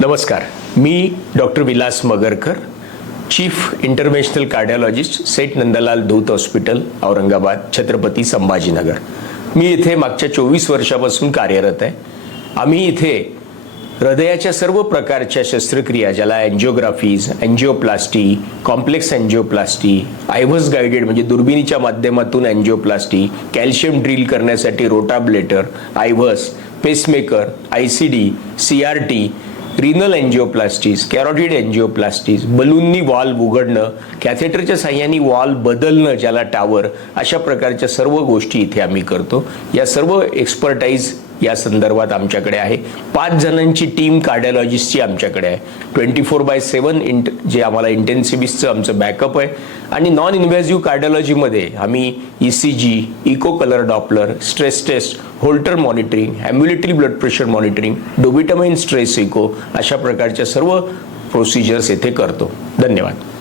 नमस्कार, मी doctor Vilas Magarkar, chief इंटरव्हेन्शनल cardiologist, सेठ नंदलाल धूत hospital, Aurangabad, Chhatrapati Sambhajinagar. मी इथे मागच्या 24 वर्षापासून कार्यरत आहे. आम्ही इथे हृदयाच्या सर्व प्रकारच्या शस्त्रक्रिया, ज्याला angiographies, angioplasty, complex angioplasty, IVUS guided म्हणजे दुर्बिणीच्या माध्यमातून एन्जिओप्लास्टी, कॅल्शियम ड्रिल करण्यासाठी rotablator, IVUS, pacemaker, ICD, CRT, renal angioplasties, carotid angioplasties, बलूननी वॉल्व उघडणं, कॅथेटरच्या साह्याने वॉल्व बदलणं, ज्याला टावर, अशा प्रकारच्या सर्व गोष्टी इथे आम्ही करतो. या सर्व एक्सपर्टाईज या संदर्भात आमच्याकडे आहे. 5 जणांची टीम कार्डिओलॉजिस्टची आमच्याकडे आहे. 24/7 जे आम्हाला इंटेन्सिव्हिस्टचं आमचं बॅकअप आहे. आणि नॉन इन्व्हेसिव्ह कार्डिओलॉजीमध्ये आम्ही ECG, echo colour Doppler, stress test, Holter monitoring, ambulatory blood pressure monitoring, dobutamine stress echo, अशा प्रकारच्या सर्व प्रोसिजर्स येथे करतो. धन्यवाद.